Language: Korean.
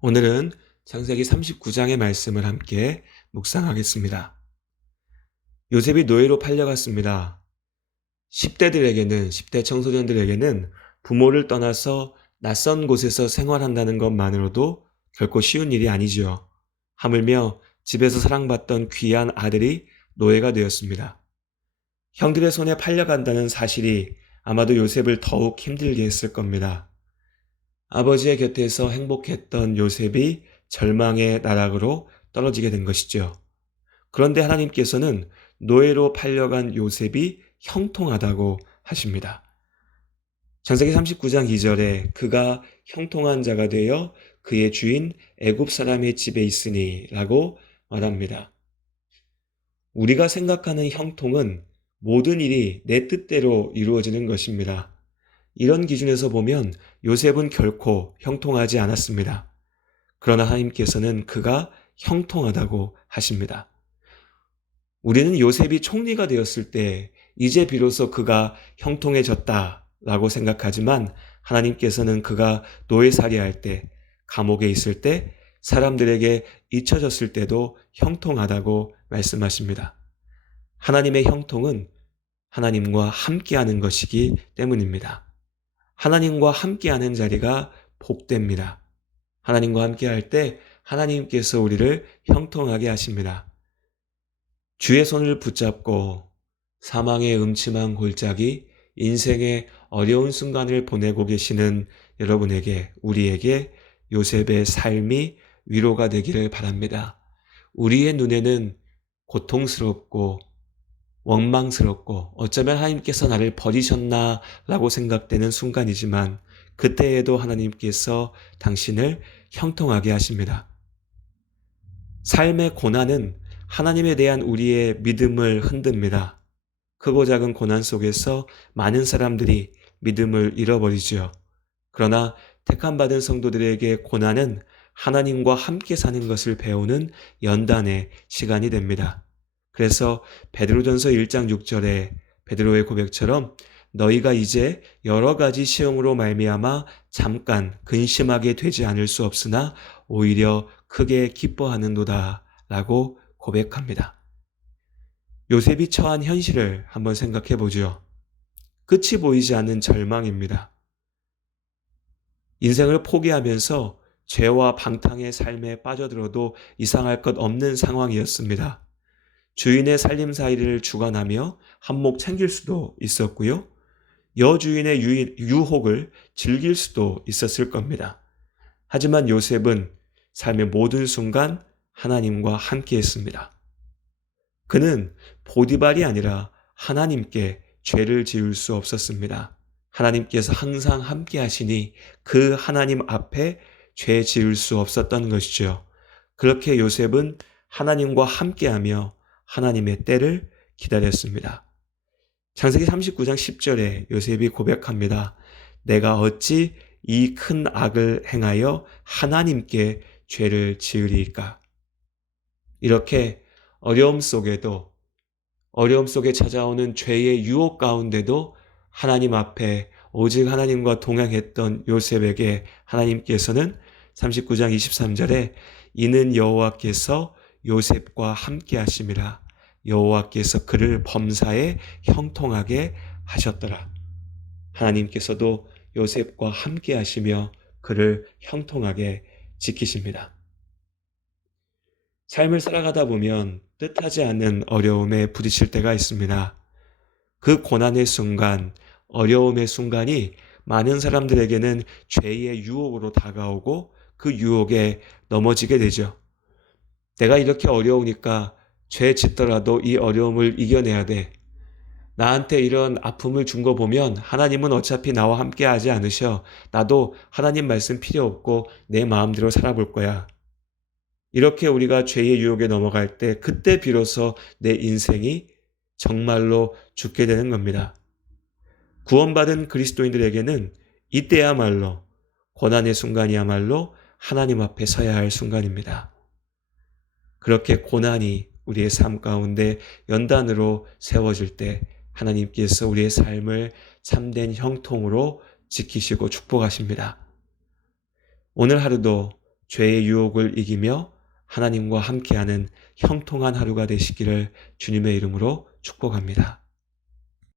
오늘은 창세기 39장의 말씀을 함께 묵상하겠습니다. 요셉이 노예로 팔려갔습니다. 10대 청소년들에게는 부모를 떠나서 낯선 곳에서 생활한다는 것만으로도 결코 쉬운 일이 아니지요. 하물며 집에서 사랑받던 귀한 아들이 노예가 되었습니다. 형들의 손에 팔려간다는 사실이 아마도 요셉을 더욱 힘들게 했을 겁니다. 아버지의 곁에서 행복했던 요셉이 절망의 나락으로 떨어지게 된 것이죠. 그런데 하나님께서는 노예로 팔려간 요셉이 형통하다고 하십니다. 창세기 39장 2절에 그가 형통한 자가 되어 그의 주인 애굽 사람의 집에 있으니 라고 말합니다. 우리가 생각하는 형통은 모든 일이 내 뜻대로 이루어지는 것입니다. 이런 기준에서 보면 요셉은 결코 형통하지 않았습니다. 그러나 하나님께서는 그가 형통하다고 하십니다. 우리는 요셉이 총리가 되었을 때 이제 비로소 그가 형통해졌다라고 생각하지만 하나님께서는 그가 노예살이할 때, 감옥에 있을 때, 사람들에게 잊혀졌을 때도 형통하다고 말씀하십니다. 하나님의 형통은 하나님과 함께하는 것이기 때문입니다. 하나님과 함께하는 자리가 복됩니다. 하나님과 함께할 때 하나님께서 우리를 형통하게 하십니다. 주의 손을 붙잡고 사망의 음침한 골짜기, 인생의 어려운 순간을 보내고 계시는 여러분에게, 우리에게 요셉의 삶이 위로가 되기를 바랍니다. 우리의 눈에는 고통스럽고 원망스럽고 어쩌면 하나님께서 나를 버리셨나 라고 생각되는 순간이지만 그때에도 하나님께서 당신을 형통하게 하십니다. 삶의 고난은 하나님에 대한 우리의 믿음을 흔듭니다. 크고 작은 고난 속에서 많은 사람들이 믿음을 잃어버리죠. 그러나 택함받은 성도들에게 고난은 하나님과 함께 사는 것을 배우는 연단의 시간이 됩니다. 그래서 베드로전서 1장 6절에 베드로의 고백처럼 너희가 이제 여러 가지 시험으로 말미암아 잠깐 근심하게 되지 않을 수 없으나 오히려 크게 기뻐하는도다 라고 고백합니다. 요셉이 처한 현실을 한번 생각해 보죠. 끝이 보이지 않는 절망입니다. 인생을 포기하면서 죄와 방탕의 삶에 빠져들어도 이상할 것 없는 상황이었습니다. 주인의 살림살이를 주관하며 한몫 챙길 수도 있었고요. 여주인의 유혹을 즐길 수도 있었을 겁니다. 하지만 요셉은 삶의 모든 순간 하나님과 함께했습니다. 그는 보디발이 아니라 하나님께 죄를 지을 수 없었습니다. 하나님께서 항상 함께 하시니 그 하나님 앞에 죄 지을 수 없었던 것이죠. 그렇게 요셉은 하나님과 함께하며 하나님의 때를 기다렸습니다. 창세기 39장 10절에 요셉이 고백합니다. 내가 어찌 이 큰 악을 행하여 하나님께 죄를 지으리까? 이렇게 어려움 속에 찾아오는 죄의 유혹 가운데도 하나님 앞에 오직 하나님과 동행했던 요셉에게 하나님께서는 39장 23절에 이는 여호와께서 요셉과 함께 하심이라 여호와께서 그를 범사에 형통하게 하셨더라. 하나님께서도 요셉과 함께 하시며 그를 형통하게 지키십니다. 삶을 살아가다 보면 뜻하지 않는 어려움에 부딪힐 때가 있습니다. 그 고난의 순간, 어려움의 순간이 많은 사람들에게는 죄의 유혹으로 다가오고 그 유혹에 넘어지게 되죠. 내가 이렇게 어려우니까 죄 짓더라도 이 어려움을 이겨내야 돼. 나한테 이런 아픔을 준 거 보면 하나님은 어차피 나와 함께 하지 않으셔. 나도 하나님 말씀 필요 없고 내 마음대로 살아볼 거야. 이렇게 우리가 죄의 유혹에 넘어갈 때 그때 비로소 내 인생이 정말로 죽게 되는 겁니다. 구원받은 그리스도인들에게는 이때야말로 고난의 순간이야말로 하나님 앞에 서야 할 순간입니다. 그렇게 고난이 우리의 삶 가운데 연단으로 세워질 때 하나님께서 우리의 삶을 참된 형통으로 지키시고 축복하십니다. 오늘 하루도 죄의 유혹을 이기며 하나님과 함께하는 형통한 하루가 되시기를 주님의 이름으로 축복합니다.